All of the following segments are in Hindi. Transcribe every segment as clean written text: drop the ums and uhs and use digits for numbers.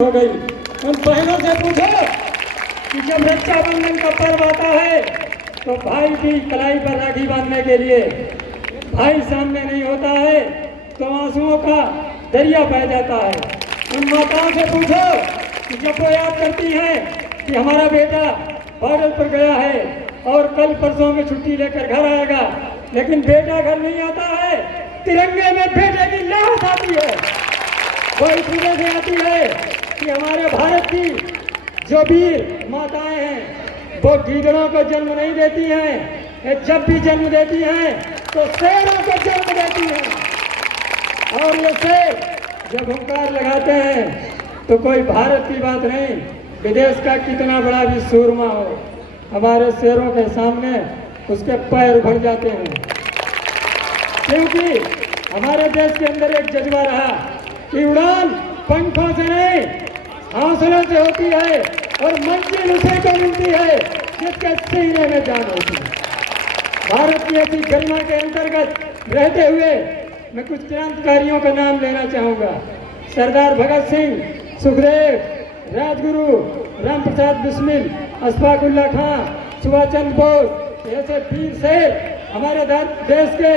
हो गई। उन बहनों से पूछो कि जब रक्षाबंधन का पर्व आता है तो भाई की कलाई पर राखी बांधने के लिए भाई सामने नहीं होता है तो आंसुओं का दरिया बह जाता है। उन माताओं से पूछो कि जब वो याद करती हैं कि हमारा बेटा बॉर्डर पर गया है और कल परसों में छुट्टी लेकर घर आएगा, लेकिन बेटा घर नहीं आता है, तिरंगे में बेटे की लाश आती है। वो इस वजह से आती है कि हमारे भारत की जो वीर माताएं हैं वो गीदड़ों को जन्म नहीं देती हैं, जब भी जन्म देती हैं तो शेरों को जन्म देती हैं। और ये शेर जब हुंकार लगाते हैं तो कोई भारत की बात नहीं, विदेश का कितना बड़ा भी सूरमा हो, हमारे शेरों के सामने उसके पैर उभर जाते हैं। क्योंकि हमारे देश के अंदर एक जज्बा रहा कि उड़ान पंखों से नहीं हौसलों से होती है और मंजिल उसे को मिलती है जिसके सीने में जान होती है। भारत की ऐसी गरिमा के अंतर्गत रहते हुए मैं कुछ क्रांतिकारियों का नाम लेना चाहूँगा। सरदार भगत सिंह, सुखदेव, राजगुरु, राम प्रसाद बिस्मिल, अशफाक उल्लाह खां, सुभाष चंद्र बोस, ऐसे वीर शेर हमारे देश के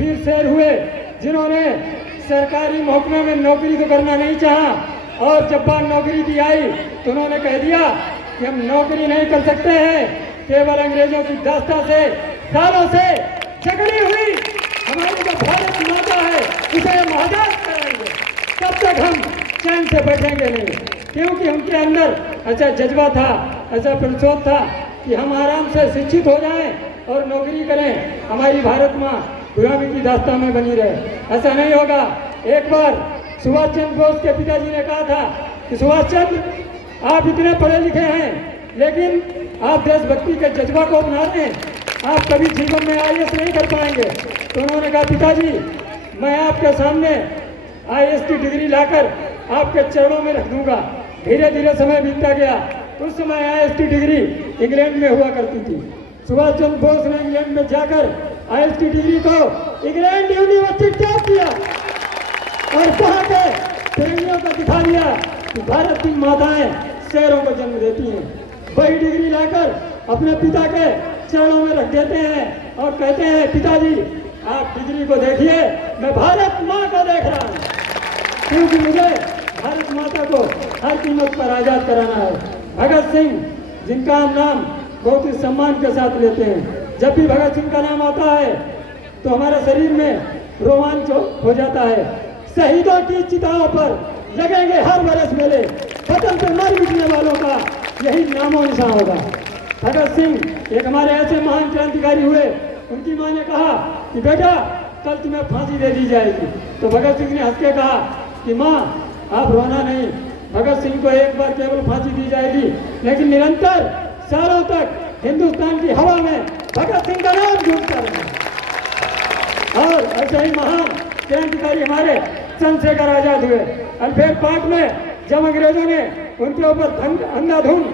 वीर शेर हुए जिन्होंने सरकारी महकमे में नौकरी तो करना नहीं चाहा और जब बात नौकरी दी आई तो उन्होंने कह दिया कि हम नौकरी नहीं कर सकते हैं, केवल अंग्रेजों की दास्ता से सालों से जकड़ी हुई हमारी जो भारत माता है उसे हम आजाद कराएंगे, तब तक हम चैन से बैठेंगे नहीं। क्योंकि उनके अंदर ऐसा जज्बा था, ऐसा प्रचोद था कि हम आराम से शिक्षित हो जाएं और नौकरी करें, हमारी भारत माँ गुलामी की दास्तां में बनी रहे। ऐसा नहीं होगा। एक बार सुभाष चंद्र बोस के पिताजी ने कहा था कि सुभाष चंद्र आप इतने पढ़े लिखे हैं लेकिन आप देशभक्ति के जज्बा को अपना रहे हैं, आप कभी जीवन में आईएएस नहीं कर पाएंगे। तो उन्होंने कहा पिताजी मैं आपके सामने आईएएस की डिग्री लाकर आपके चरणों में रख दूंगा। धीरे धीरे समय बीतता गया। उस समय आईएएस की डिग्री इंग्लैंड में हुआ करती थी। सुभाष चंद्र बोस ने इंग्लैंड में जाकर आईएएस की डिग्री को इंग्लैंड यूनिवर्सिटी टॉप किया और कहा के तिरंगियों को दिखा दिया कि भारत की माताएं शेरों को जन्म देती हैं। वही डिग्री लाकर अपने पिता के चरणों में रख देते हैं और कहते हैं पिताजी आप डिग्री को देखिए, मैं भारत माँ को देख रहा हूँ, क्योंकि मुझे भारत माता को हर कीमत पर आजाद कराना है। भगत सिंह जिनका हम नाम बहुत ही सम्मान के साथ लेते हैं, जब भी भगत सिंह का नाम आता है तो हमारे शरीर में रोमांच हो जाता है। शहीदों की चिताओं पर लगेंगे हर बरस मेले, वतन पर मर मिटने वालों का यही नामो निशान होगा। भगत सिंह एक हमारे ऐसे महान क्रांतिकारी हुए, उनकी माँ ने कहा कि बेटा कल तुम्हें फांसी दे दी जाएगी। तो भगत सिंह ने हंस के कहा कि माँ आप रोना नहीं, भगत सिंह को एक बार केवल फांसी दी जाएगी लेकिन निरंतर सालों तक हिंदुस्तान की हवा में भगत सिंह का नाम गूंजता रहा। और ऐसे ही महान क्रांतिकारी हमारे चंद्रशेखर आजाद हुए। अल्फेर पार्क में जब अंग्रेजों ने उनके ऊपर अंधाधुंध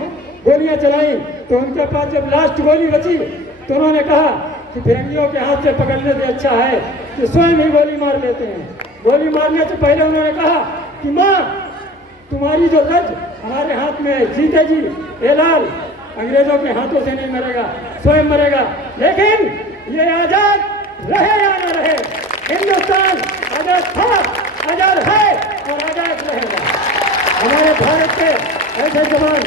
गोलियां चलाई तो उनके पास जब लास्ट गोली बची तो उन्होंने कहा कि फिरंगियों के हाथ से पकड़ने से अच्छा है कि स्वयं ही गोली मार लेते हैं। गोली मारने से पहले उन्होंने कहा कि माँ तुम्हारी जो लज हमारे हाथ में है, जीते जी ये लाल अंग्रेजों के हाथों से नहीं मरेगा, स्वयं मरेगा। लेकिन ये आजाद रहे या न रहे, हिंदुस्तान आजाद था, आजाद है और आजाद रहेगा। हमारे भारत के ऐसे जवान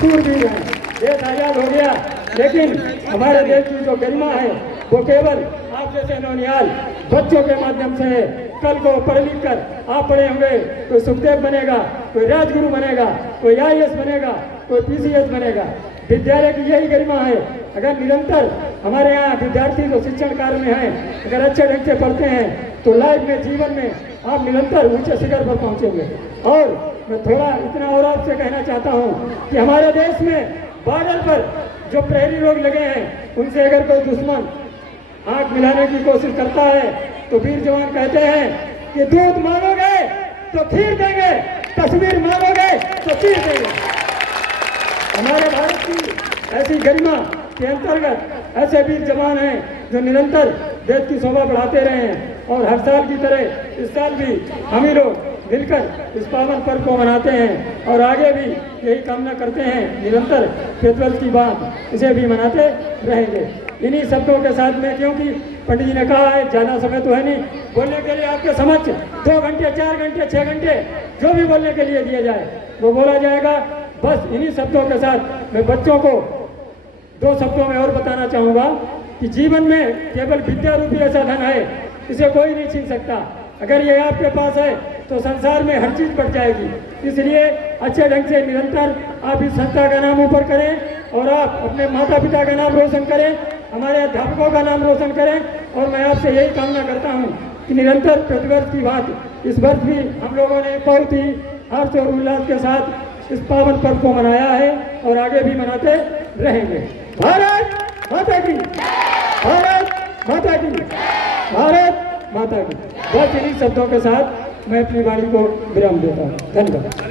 सूरवीर हैं। देश आजाद हो गया लेकिन हमारे देश की जो गरिमा है वो केवल आप जैसे नौनिहाल बच्चों के माध्यम से है। कल को पढ़ लिख कर आप पढ़े होंगे, कोई सुखदेव बनेगा, कोई राजगुरु बनेगा, कोई आईएएस बनेगा, कोई पीसीएस बनेगा। विद्यालय की यही गरिमा है। अगर निरंतर हमारे यहाँ विद्यार्थी जो शिक्षण कार्य में हैं अगर अच्छे ढंग से पढ़ते हैं तो लाइफ में जीवन में आप निरंतर ऊंचे शिखर पर पहुँचेंगे। और मैं थोड़ा इतना और आपसे कहना चाहता हूँ कि हमारे देश में बॉर्डर पर जो प्रहरी लोग लगे हैं उनसे अगर कोई दुश्मन आंख मिलाने की कोशिश करता है तो वीर जवान कहते हैं कि दूध मांगोगे तो खीर देंगे, तस्वीर मांगोगे तो चीर देंगे। हमारे भारत की ऐसी गरिमा के अंतर्गत ऐसे वीर जवान हैं जो निरंतर देश की शोभा बढ़ाते रहे हैं और हर साल की तरह इस साल भी हम ही लोग मिलकर इस पावन पर्व को मनाते हैं और आगे भी यही कामना करते हैं निरंतर प्रतिवर्ष की बात इसे भी मनाते रहेंगे। इन्हीं शब्दों के साथ में, क्योंकि पंडित जी ने कहा है ज़्यादा समय तो है नहीं बोलने के लिए, आपके समक्ष 2 घंटे 4 घंटे 6 घंटे जो भी बोलने के लिए दिया जाए वो बोला जाएगा। बस इन्हीं शब्दों के साथ मैं बच्चों को 2 शब्दों में और बताना चाहूँगा कि जीवन में केवल विद्या रूपी ऐसा धन है, इसे कोई नहीं छीन सकता। अगर ये आपके पास है तो संसार में हर चीज़ बढ़ जाएगी। इसलिए अच्छे ढंग से निरंतर आप इस संस्था का नाम ऊपर करें और आप अपने माता पिता का नाम रोशन करें, हमारे अध्यापकों का नाम रोशन करें। और मैं आपसे यही कामना करता हूँ कि निरंतर प्रतिवर्ष की बात इस वर्ष भी हम लोगों ने बहुत ही हर्ष और उल्लास के साथ इस पावन पर्व को मनाया है और आगे भी मनाते रहेंगे। भारत माता की, भारत माता की, भारत माता की। बस इन्हीं शब्दों के साथ मैं अपनी वाणी को विराम देता हूँ। धन्यवाद।